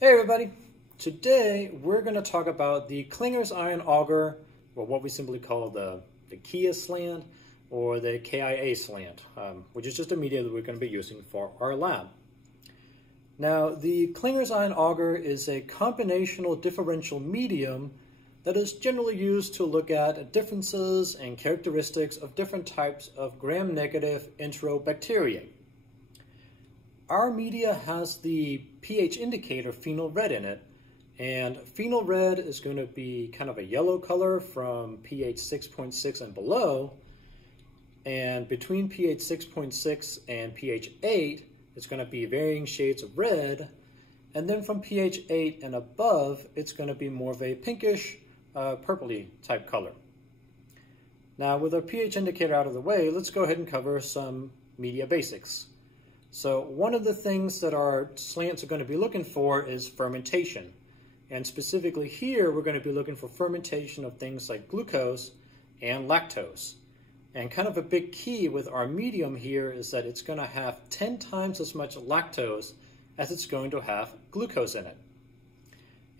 Hey everybody! Today we're going to talk about the Kligler's iron auger, or what we simply call the Kia slant or the KIA slant, which is just a media that we're going to be using for our lab. Now, the Kligler's iron auger is a combinational differential medium that is generally used to look at differences and characteristics of different types of gram-negative enterobacteria. Our media has the pH indicator phenol red in it, and phenol red is going to be kind of a yellow color from pH 6.6 and below, and between pH 6.6 and pH 8 it's going to be varying shades of red, and then from pH 8 and above it's going to be more of a pinkish purpley type color. Now, with our pH indicator out of the way, let's go ahead and cover some media basics. So one of the things that our slants are going to be looking for is fermentation. And specifically here, we're going to be looking for fermentation of things like glucose and lactose. And kind of a big key with our medium here is that it's going to have 10 times as much lactose as it's going to have glucose in it.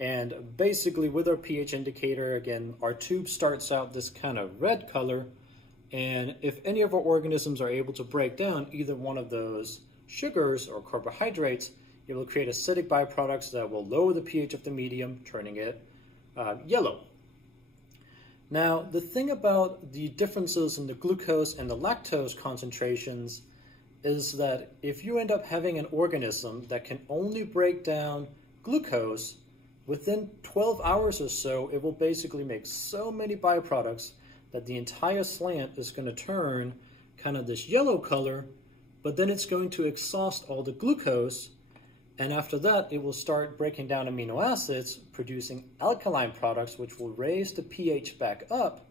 And basically with our pH indicator, again, our tube starts out this kind of red color. And if any of our organisms are able to break down either one of those sugars or carbohydrates, it will create acidic byproducts that will lower the pH of the medium, turning it yellow. Now, the thing about the differences in the glucose and the lactose concentrations is that if you end up having an organism that can only break down glucose, within 12 hours or so, it will basically make so many byproducts that the entire slant is going to turn kind of this yellow color, but then it's going to exhaust all the glucose, and after that it will start breaking down amino acids, producing alkaline products which will raise the pH back up,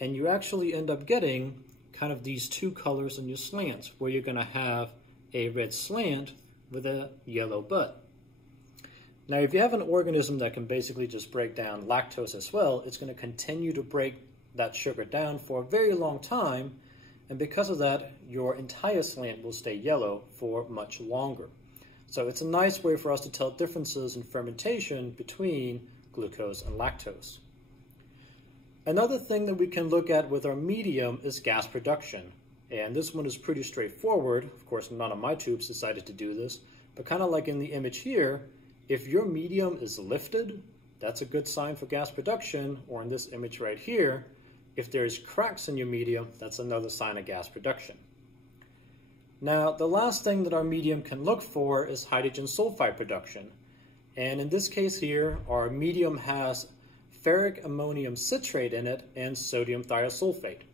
and you actually end up getting kind of these two colors in your slants, where you're going to have a red slant with a yellow butt. Now, if you have an organism that can basically just break down lactose as well, it's going to continue to break that sugar down for a very long time, and because of that, your entire slant will stay yellow for much longer. So it's a nice way for us to tell differences in fermentation between glucose and lactose. Another thing that we can look at with our medium is gas production. And this one is pretty straightforward. Of course, none of my tubes decided to do this, but kind of like in the image here, if your medium is lifted, that's a good sign for gas production, or in this image right here, if there's cracks in your medium, that's another sign of gas production. Now, the last thing that our medium can look for is hydrogen sulfide production. And in this case here, our medium has ferric ammonium citrate in it and sodium thiosulfate.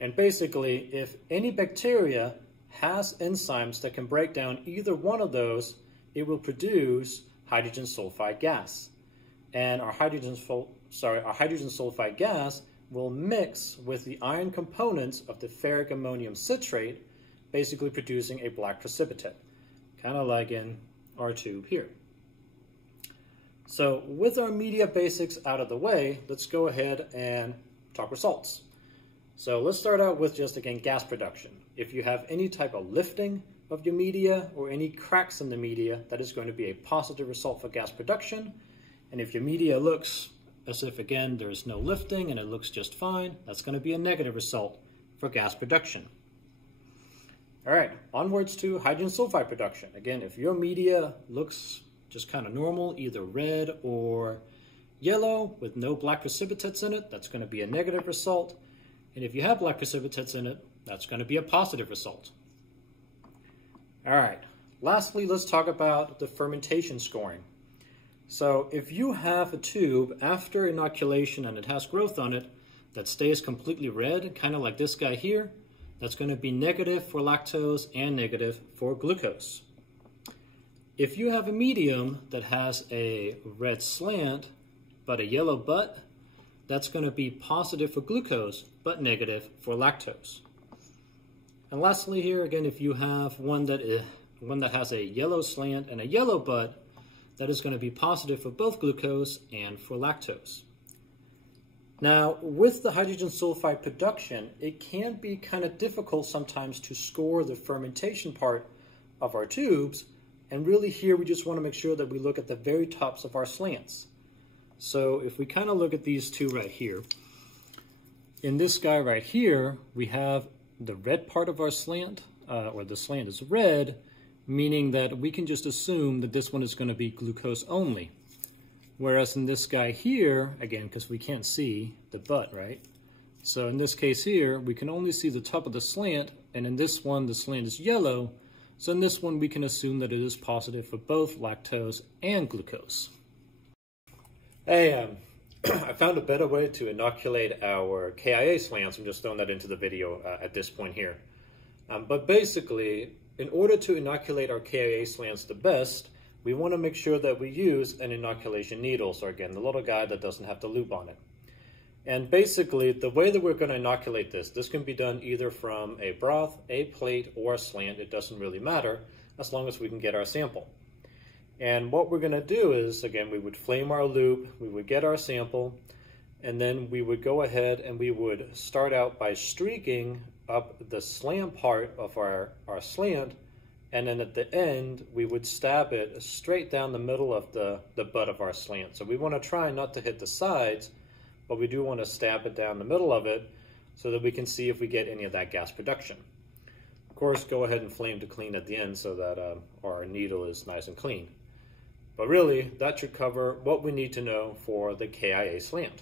And basically, if any bacteria has enzymes that can break down either one of those, it will produce hydrogen sulfide gas. And our hydrogen sulfide gas will mix with the iron components of the ferric ammonium citrate, basically producing a black precipitate, kind of like in our tube here. So with our media basics out of the way, let's go ahead and talk results. So let's start out with just, again, gas production. If you have any type of lifting of your media or any cracks in the media, that is going to be a positive result for gas production. And if your media looks as if, again, there's no lifting and it looks just fine, that's going to be a negative result for gas production. All right, onwards to hydrogen sulfide production. Again, if your media looks just kind of normal, either red or yellow with no black precipitates in it, that's going to be a negative result. And if you have black precipitates in it, that's going to be a positive result. All right, lastly, let's talk about the fermentation scoring. So if you have a tube after inoculation and it has growth on it that stays completely red, kind of like this guy here, that's going to be negative for lactose and negative for glucose. If you have a medium that has a red slant but a yellow butt, that's going to be positive for glucose but negative for lactose. And lastly here, again, if you have one that has a yellow slant and a yellow butt, that is going to be positive for both glucose and for lactose. Now, with the hydrogen sulfide production, it can be kind of difficult sometimes to score the fermentation part of our tubes, And really here, we just want to make sure that we look at the very tops of our slants. So if we kind of look at these two right here, in this guy right here, we have the red part of our slant, or the slant is red, meaning that we can just assume that this one is going to be glucose only. Whereas in this guy here, again, because we can't see the butt, right? So in this case here, we can only see the top of the slant, and in this one, the slant is yellow. So in this one, we can assume that it is positive for both lactose and glucose. Hey, I found a better way to inoculate our KIA slants. I'm just throwing that into the video at this point here. But basically, in order to inoculate our KIA slants the best, we want to make sure that we use an inoculation needle. So again, the little guy that doesn't have the loop on it. And basically, the way that we're going to inoculate this can be done either from a broth, a plate, or a slant. It doesn't really matter as long as we can get our sample. And what we're going to do is, again, we would flame our loop, we would get our sample, and then we would go ahead and we would start out by streaking up the slant part of our slant, and then at the end, we would stab it straight down the middle of the butt of our slant. So we want to try not to hit the sides, but we do want to stab it down the middle of it so that we can see if we get any of that gas production. Of course, go ahead and flame to clean at the end so that our needle is nice and clean. But really, that should cover what we need to know for the KIA slant.